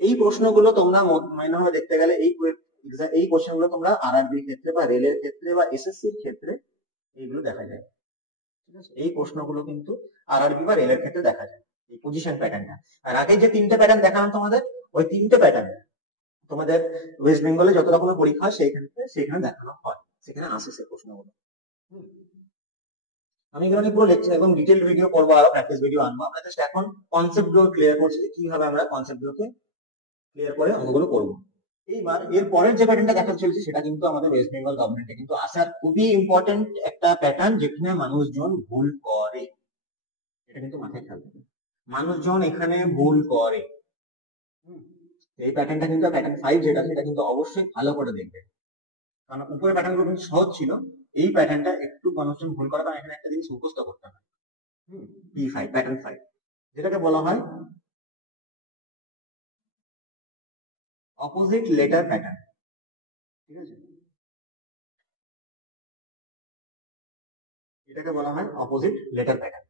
এই প্রশ্নগুলো তোমরা মাইনর ভাবে দেখতে গেলে এই কোশ্চেনগুলো তোমরা আরআরবির ক্ষেত্রে বা রেলের ক্ষেত্রে বা এসএসসির ক্ষেত্রে এইগুলো দেখা যায়, ঠিক আছে, এই প্রশ্নগুলো কিন্তু আরআরবি বা রেলের ক্ষেত্রে দেখা যায়, এই পজিশন প্যাটার্নটা। আর আগে যে 3টে প্যাটার্ন দেখালাম তোমাদের, ওই 3টে প্যাটার্ন তোমাদের ওয়েস্ট বেঙ্গলে যত রকমের পরীক্ষা হয় সেখানে দেখানো হয়, সেখানে আসে সেই প্রশ্নগুলো। আমি এখানে পুরো লেকচার এবং ডিটেইলড ভিডিও করবো, আরো প্র্যাকটিস ভিডিও আনবো। আমরা জাস্ট এখন কনসেপ্ট গুলো ক্লিয়ার করছি যে কিভাবে আমরা কনসেপ্ট গুলোকে ক্লিয়ার করে অঙ্কগুলো করবো। এইবার এর পরের যে প্যাটার্নটা দেখা চলছে সেটা কিন্তু আমাদের ওয়েস্ট বেঙ্গল গভর্নমেন্টে কিন্তু আসার খুবই ইম্পর্টেন্ট একটা প্যাটার্ন, যেখানে মানুষজন ভুল করে। এটা কিন্তু মাথায় খেয়াল রাখবে, মানুষজন এখানে ভুল করে। এই প্যাটার্নটা কিন্তু প্যাটার্ন 5 যেটা সেটা কিন্তু অবশ্যই ভালো করে দেখবে, কারণ উপরের প্যাটার্ন গুলো কিন্তু সহজ ছিল, এই প্যাটার্নটা একটু মানুষজন ভুল করে, কারণ এখানে একটা জিনিস মুখস্থ করতে হয়। P5 প্যাটার্ন 5 যেটাকে বলা হয় অপোজিট লেটার প্যাটার্ন। ঠিক আছে, এটাকে বলা হয় অপোজিট লেটার প্যাটার্ন।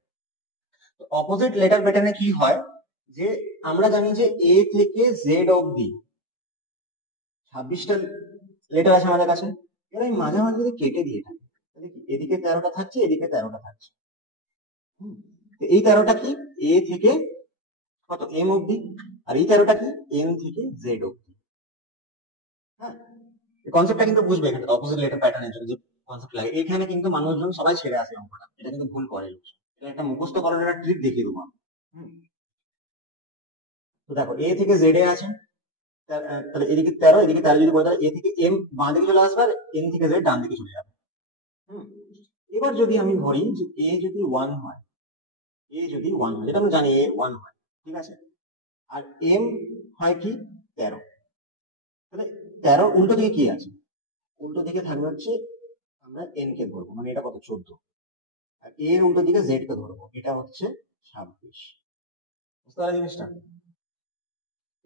তো অপোজিট লেটার প্যাটার্নে কি হয়, যে আমরা জানি যে এ থেকে জেড অবধি 26টা লেটার আছে আমাদের কাছে। এবার আমি মাঝে মাঝে যদি কেটে দিয়ে থাকি, তাহলে কি এদিকে 13টা থাকছে, এদিকে 13টা থাকছে। তো এই 13টা কি এ থেকে কত এম অবধি, আর এই 13টা কি এম থেকে জেড অবধি। হ্যাঁ, এই কনসেপ্টটা কিন্তু বুঝবে এখানে অপোজিট লেটার প্যাটার্নের জন্য যে কনসেপ্ট লাগে। এখানে কিন্তু মানুষজন সবাই ছেড়ে আসে অঙ্কটা, এটা কিন্তু ভুল করে। এটা একটা মুখস্থ করার একটা ট্রিক দেখিয়ে দেবো। তো দেখো এ থেকে জেড এ আছে, তাহলে এদিকে 13, এদিকে 13 যদি করে, তাহলে এ থেকে এম বাঁ দিকে চলে আসবে, আর এম থেকে জেড ডান দিকে চলে যাবে। এবার যদি আমি ধরি যে এ যদি 1 হয়, এ যদি 1 হয়, যেটা আমরা জানি এ 1 হয়, ঠিক আছে, আর এম হয় কি 13, তাহলে 13 উল্টো দিকে কি আছে, উল্টো দিকে থাকবে হচ্ছে আমরা এন কে ধরবো, মানে এটা কত 14, আর এর উল্টো দিকে জেড কে ধরবো, এটা হচ্ছে 26। বুঝতে পারলে জিনিসটা?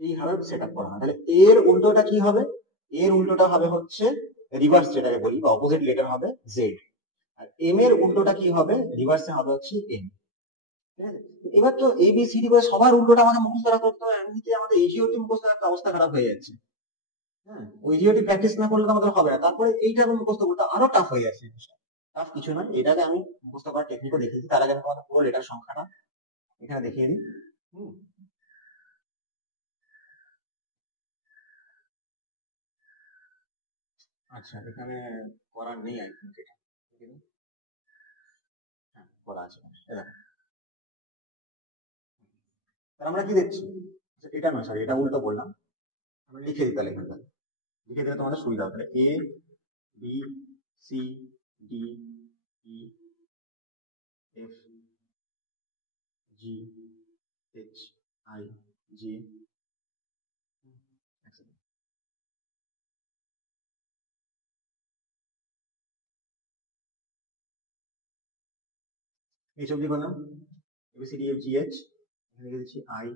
এইভাবে সেট আপ করা হয়। তাহলে এর উল্টোটা কি হবে, এর উল্টোটা হবে হচ্ছে রিভার্স, যেটাকে বলি বা অপোজিট লেটার হবে জেড, আর এম এর উল্টোটা কি হবে, রিভার্সে হবে হচ্ছে এন। ঠিক আছে, এবার তো এবিসিডি করে সবার উল্টোটা আমাদের মুখস্থ রাখতে হবে, এমনিতে আমাদের এজিওটি মুখস্থ রাখতে অবস্থা খারাপ হয়ে যাচ্ছে। হ্যাঁ, ওই জিওটি প্র্যাকটিস না করলে তো আমাদের হবে না, তারপরে এইটা মুখস্থ করতে আরো টাফ হয়ে যাচ্ছে। টাফ কিছু নয়, এটাকে আমি মুখস্থ করার টেকনিকও দেখিয়েছি। তার আগে আমি তোমাদের পুরো লেটার সংখ্যাটা এখানে দেখিয়ে দিই। আচ্ছা, এখানে করার নেই আই থিঙ্ক, এটা হ্যাঁ করা আছে। আমরা কি দেখছি, এটা নয় সরি, এটা উল্টো বললাম, আমি লিখে দিই। তাহলে এখানটা লিখে দিলে তোমাদের সুবিধা হবে। A B C D E F G H I J, H অব্দি করলাম, এবিসিডি এফ জি এইচ, এখানে লিখে দিচ্ছি I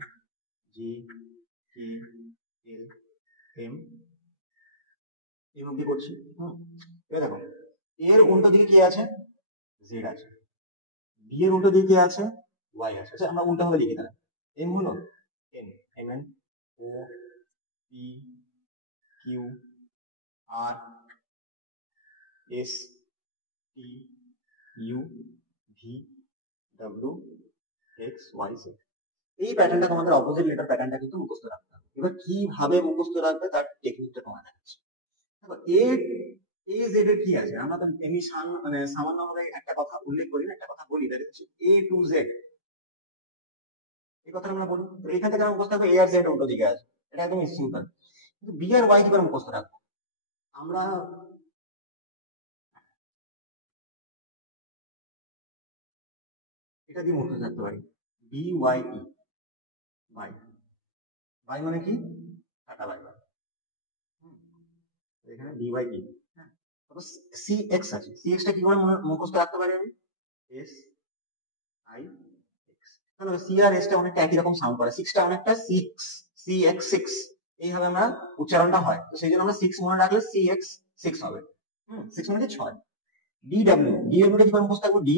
J K L M, M অব্দি করছি। এবার দেখো এর উল্টো দিকে কি আছে, জেড আছে, বি এর উল্টো দিকে কি আছে, ওয়াই আছে। আচ্ছা আমরা উল্টো ভাবে লিখি, তাহলে এম হলো N, M N O P Q R S T U V W X Y Z. এই প্যাটার্নটা তোমাদের অপোজিট লেটার প্যাটার্নটা কিন্তু মুখস্থ রাখতে হবে। এবার কিভাবে মুখস্থ রাখবে তার টেকনিকটা তোমার দেখাচ্ছি। দেখো এ এ জেড এর কি আছে, আমরা তো এমনি মানে সামান্য ভাবে একটা কথা উল্লেখ করি না, একটা কথা বলি, দ্যাট হচ্ছে এ টু জেড, এই কথাটা আমরা বলি। তো এখান থেকে আমরা মুখস্থ রাখবো এ আর জেড উল্টো দিকে আছে, এটা একদম সিম্পল। কিন্তু বি আর ওয়াই কি করে মুখস্থ রাখবো আমরা, এটা দিয়ে মুখস্থ রাখতে পারি, B Y E, bye, bye মানে কি কাটা বাই, এখানে বি ওয়াই ই। তারপর সি এক্স আছে, সি এক্স টা কি করে মুখস্থ রাখতে পারি আমি, এস আই এক্স, তাহলে সি আর এস টা অনেকটা একই রকম সাউন্ড করে, সিক্স টা অনেকটা সিক্স, সি এক্স সিক্স, এইভাবে আমরা উচ্চারণটা হয়। তো সেই জন্য আমরা সিক্স মনে রাখলে সি এক্স সিক্স হবে। সিক্স মানে 6। ডি ডাব্লিউ, ডি ডাব্লিউ টা কি করে মুখস্থ রাখবো, D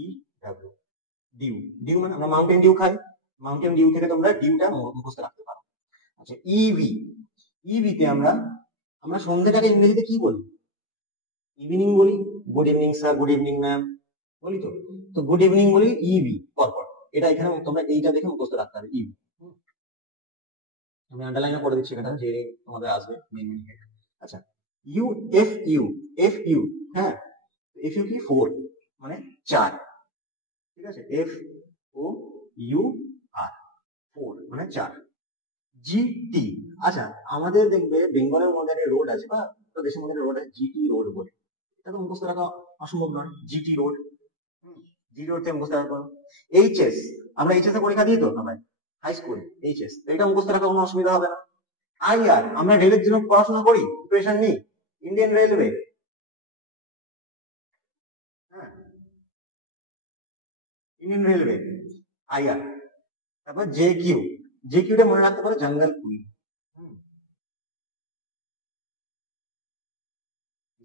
E W, dew, dew মানে আমরা মাউন্টেন ডিউ খাই, মাউন্টেন ডিউ থেকে তোমরা ডিউটা মুখস্থ রাখতে পারো। আচ্ছা ইভি, ইভি তে আমরা আমরা সন্ধ্যাটাকে ইংরেজিতে কি বলি, ইভিনিং বলি, good evening sir, good evening ma'am বলি তো, তো গুড ইভিনিং বলি ইভি পরপর, এটা এখানে তোমরা এইটা দেখে মুখস্থ রাখতে হবে ইভি। আমি আন্ডারলাইনে করে দিচ্ছি এটা, যে তোমাদের আসবে মেন। আচ্ছা U F U, F U, হ্যাঁ এফ ইউ কি 4 মানে 4, ঠিক আছে, এফ ও ইউ আর, 4 মানে 4। জিটি, আচ্ছা আমাদের দেখবে বেঙ্গলের মধ্যে একটা রোড আছে বা দেশের মধ্যে রোড আছে জিটি রোড বলে, এটা তো মুখস্থ রাখা অসম্ভব নয়। জিটি রোড, জি রোড থেকে মুখস্থ রাখা। এইচএস, আমরা এইচএস এর পরীক্ষা দিই তো সবাই, হাই স্কুল এইচএস, তো এটা মুখস্থ রাখা কোনো অসুবিধা হবে না। আইআর, আমরা রেলের জন্য পড়াশোনা করি, প্রিপারেশন নিই, ইন্ডিয়ান রেলওয়ে, হ্যাঁ ইন্ডিয়ান রেলওয়ে, আইআর। তারপর জে কিউ, জে কিউটা মনে রাখতে পারো জঙ্গল কুইন,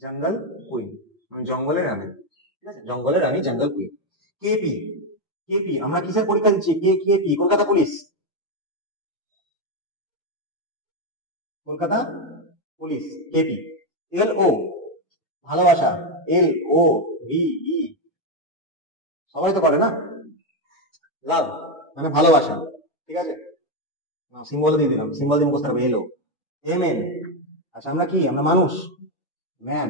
জঙ্গল কুইন মানে জঙ্গলের রানী, ঠিক আছে, জঙ্গলের রানী জঙ্গল কুইন। কেপি, কেপি আমরা কিসের পরীক্ষা দিচ্ছি, KP Kolkata police, Kolkata police KP. L O ভালোবাসা, এল ও ভি ই, সবাই তো করে না, লাভ মানে ভালোবাসা, ঠিক আছে, সিম্বল দিয়ে দিলাম, সিম্বল দিয়ে মুখস্থ রাখবে, এল ও। এম এন, আচ্ছা আমরা কি, আমরা মানুষ, ম্যান,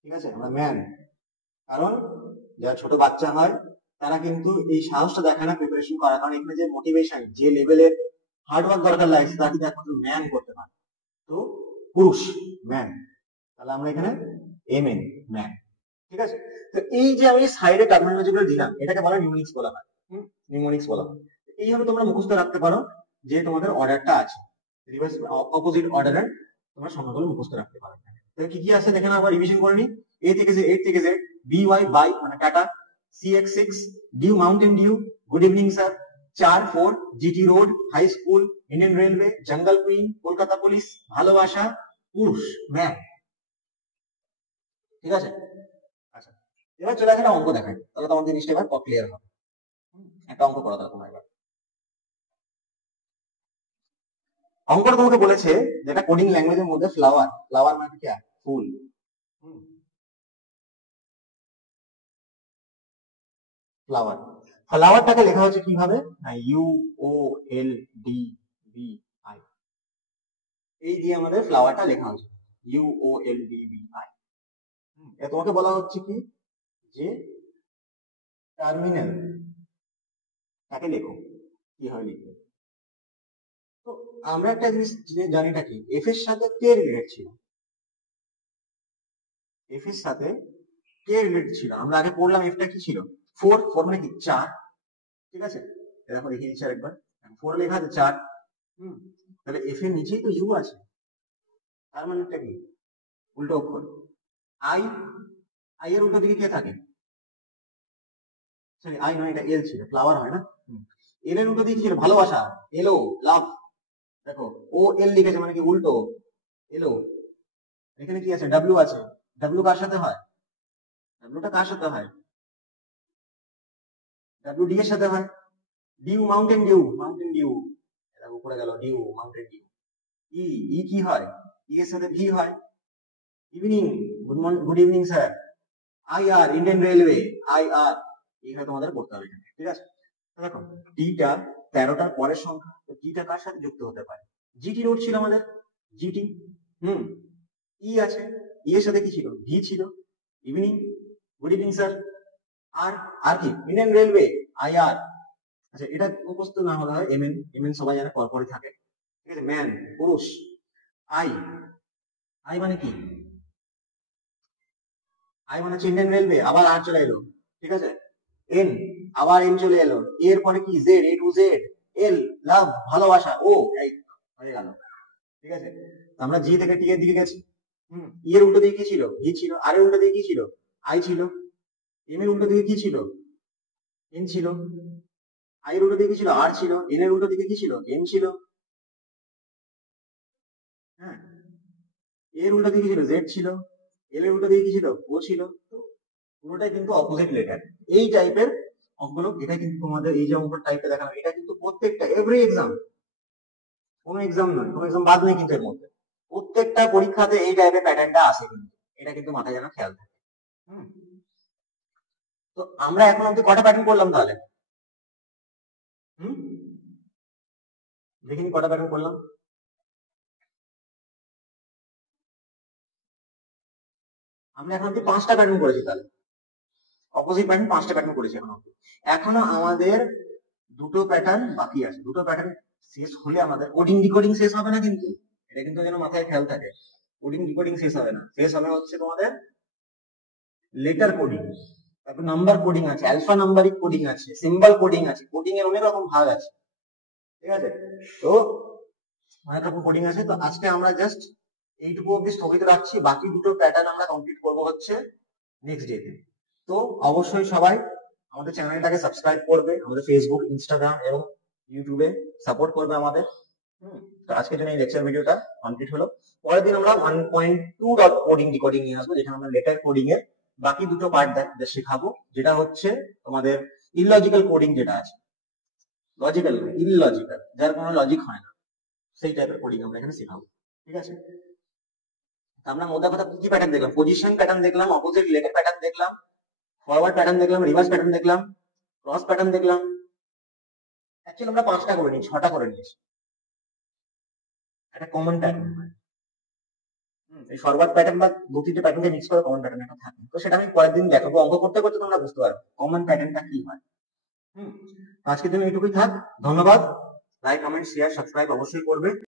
ঠিক আছে, আমরা ম্যান। কারণ যারা ছোট বাচ্চা হয় তারা কিন্তু এই সাহসটা দেখায় না প্রিপারেশন করা, কারণ এখানে যে মোটিভেশন, যে লেভেলের হার্ডওয়ার্ক দরকার লাগে সেটা কিন্তু একমাত্র ম্যান করতে পারে, তো পুরুষ ম্যান, তাহলে আমরা এখানে এম এন ম্যান, ঠিক আছে। তো এই যে আমি সাইডে টার্মিনোলজি গুলো দিলাম, এটাকে বলা নিউমোনিক্স বলা হয়, নিউমোনিক্স বলা হয়। এইভাবে তোমরা মুখস্থ রাখতে পারো যে তোমাদের অর্ডারটা আছে, রিভার্স অপোজিট অর্ডারের তোমরা সংখ্যাগুলো মুখস্থ রাখতে পারো। তো কি কি আছে দেখে না, আবার রিভিশন করে নি। এ থেকে জেড, এ থেকে জেড, বি ওয়াই বাই মানে Tata, CX6 dew mountain dew, good evening sir, 4 4 GT road, high school, Indian railway, jungle queen, Kolkata police, ভালোবাসা, পুরুষ ম্যান, ঠিক আছে। আচ্ছা এবার চলে আসে একটা অঙ্ক দেখাই, তাহলে তোমার জিনিসটা এবার ক্লিয়ার হবে। একটা অঙ্ক করা দাও তোমার এবার। অঙ্কটা তোমাকে বলেছে যেটা কোডিং ল্যাঙ্গুয়েজের মধ্যে ফ্লাওয়ার, ফ্লাওয়ার মানে কি, ফুল, ফ্লাওয়ার, ফ্লাওয়ারটাকে লেখা হচ্ছে কিভাবে, U O L D B I, এই দিয়ে আমাদের ফ্লাওয়ারটা লেখা হচ্ছে, U O L D B I. তোমাকে বলা হচ্ছে কি যে টার্মিনাল তাকে লেখো, কিভাবে লিখবে। তো আমরা একটা জিনিস জানিটা কি, এফ এর সাথে কে রিলেটেড ছিল, এফ এর সাথে কে রিলেটেড ছিল, আমরা আগে পড়লাম এফটা কি ছিল, 4 4 মানে কি 4, ঠিক আছে, এরকম লিখে দিচ্ছি আরেকবার, 4 লেখা আছে 4, তাহলে এফ এর নিচেই তো ইউ আছে, তার মানেটা কি, উল্টো অক্ষর। আই, আই এর উল্টো দিকে কে থাকে, সরি আই নয়, এটা এল ছিল, ফ্লাওয়ার হয় না, এল এর উল্টো দিকে ছিল ভালোবাসা, এলো লাভ, দেখো ও এল লিখেছে মানে কি উল্টো, এলো। এখানে কি আছে, ডাব্লিউ আছে, ডাব্লিউ কার সাথে হয়, ডাব্লিউটা কার সাথে হয়, ডাব্লিউ ডি এর সাথে হয়, dew mountain Dew, mountain Dew, এটা উপরে গেল, dew mountain Dew. E, E কি হয়, ই এর সাথে ভি হয়, evening, good morning, good evening sir. I R, Indian Railway, I R, এইভাবে তোমাদের পড়তে হবে এখানে, ঠিক আছে। দেখো টিটা 13টার পরের সংখ্যা, তো টিটা কার সাথে যুক্ত হতে পারে, জিটি রোড ছিল আমাদের, জিটি, ই আছে, ই এর সাথে কি ছিল, ভি ছিল, ইভিনিং, গুড ইভিনিং স্যার। আর, আর কি, ইন্ডিয়ান রেলওয়ে, আই আর, আচ্ছা এটা মুখস্থ না হলে হয় এমএন, এমএন সবাই জানে পরপরই থাকে, ঠিক আছে, ম্যান পুরুষ। আই, আই মানে কি, আই মানে হচ্ছে ইন্ডিয়ান রেলওয়ে, আবার আর চলে এলো, ঠিক আছে। এন, আবার এন চলে এলো, এর পরে কি জেড, এ টু জেড, এল লাভ ভালোবাসা, ও এই হয়ে গেল, ঠিক আছে। আমরা জি থেকে টি এর দিকে গেছি, ই এর উল্টো দিকে কি ছিল, ভি ছিল, আর এর উল্টো দিকে কি ছিল, আই ছিল, এম এর উল্টো দিকে কি ছিল, এন ছিল, আই এর উল্টো দিকে কি ছিল, আর ছিল, এন এর উল্টো দিকে কি ছিল, এম ছিল, হ্যাঁ, এর উল্টো দিকে ছিল, জেড ছিল, এল এর উল্টো দিকে কি ছিল, ও ছিল, তো পুরোটাই কিন্তু অপোজিট লেটার। এই টাইপের অঙ্কগুলো, এটা কিন্তু তোমাদের এই যে অঙ্ক টাইপটা দেখানো, এটা কিন্তু প্রত্যেকটা এভরি এক্সাম, কোনো এক্সাম নয়, কোনো এক্সাম বাদ নেই কিন্তু এর মধ্যে, প্রত্যেকটা পরীক্ষাতে এই টাইপের প্যাটার্নটা আসে কিন্তু, এটা কিন্তু মাথায় যেন খেয়াল থাকে। তো আমরা এখন অব্দি কটা প্যাটার্ন করলাম তাহলে, হুম দেখিনি কটা প্যাটার্ন করলাম, আমরা এখন অব্দি 5টা প্যাটার্ন করেছি তাহলে। অপোজিট প্যাটার্ন 5টা প্যাটার্ন করেছি এখনো আমাদের দুটো প্যাটার্ন বাকি আছে। দুটো প্যাটার্ন শেষ হলে আমাদের কোডিং ডিকোডিং শেষ হবে না, কিন্তু এটা কিন্তু যেন মাথায় খেয়াল থাকে। কোডিং ডিকোডিং শেষ হবে না, শেষ হবে হচ্ছে তোমাদের লেটার কোডিং, তারপর নাম্বার কোডিং আছে, অ্যালফা নাম্বারিক কোডিং আছে, সিম্বল কোডিং আছে। কোডিং এর অনেক রকম ভাগ আছে, ঠিক আছে? তো অনেক রকম কোডিং আছে। তো আজকে আমরা জাস্ট এইটুকু অব্দি স্থগিত রাখছি, বাকি দুটো প্যাটার্ন আমরা কমপ্লিট করবো হচ্ছে নেক্সট ডেতে। তো অবশ্যই সবাই আমাদের চ্যানেলটাকে সাবস্ক্রাইব করবে, আমাদের ফেসবুক, ইনস্টাগ্রাম এবং ইউটিউবে সাপোর্ট করবে আমাদের। তো আজকের জন্য এই লেকচার ভিডিওটা কমপ্লিট হলো। পরের দিন আমরা 1.2 ডট কোডিং ডিকোডিং নিয়ে আসবো, যেখানে আমরা লেটার কোডিং এর বাকি দুটো পার্ট শেখাবো, যেটা হচ্ছে তোমাদের ইললজিক্যাল কোডিং যেটা আছে, লজিক্যাল নয় ইললজিক্যাল, যার কোনো লজিক হয় না, সেই টাইপের কোডিং আমরা এখানে শেখাবো, ঠিক আছে? আমরা মোদ্দা কথা কি প্যাটার্ন দেখলাম? পজিশন প্যাটার্ন দেখলাম, অপোজিট রিলেটেড প্যাটার্ন দেখলাম, ফরওয়ার্ড প্যাটার্ন দেখলাম, রিভার্স প্যাটার্ন দেখলাম, ক্রস প্যাটার্ন দেখলাম। অ্যাকচুয়ালি আমরা 5টা করে নিই, 6টা করে নিয়েছি, একটা কমন প্যাটার্ন। এই ফরওয়ার্ড প্যাটার্ন বা দু তিনটে প্যাটার্নকে মিক্স করে কমন প্যাটার্ন একটা থাকে। তো সেটা আমি পরের দিন দেখাবো, অঙ্ক করতে করতে তোমরা বুঝতে পারবে কমন প্যাটার্নটা কি হয়। আজকের জন্য এইটুকুই থাক। ধন্যবাদ। লাইক, কমেন্ট, শেয়ার, সাবস্ক্রাইব অবশ্যই করবে।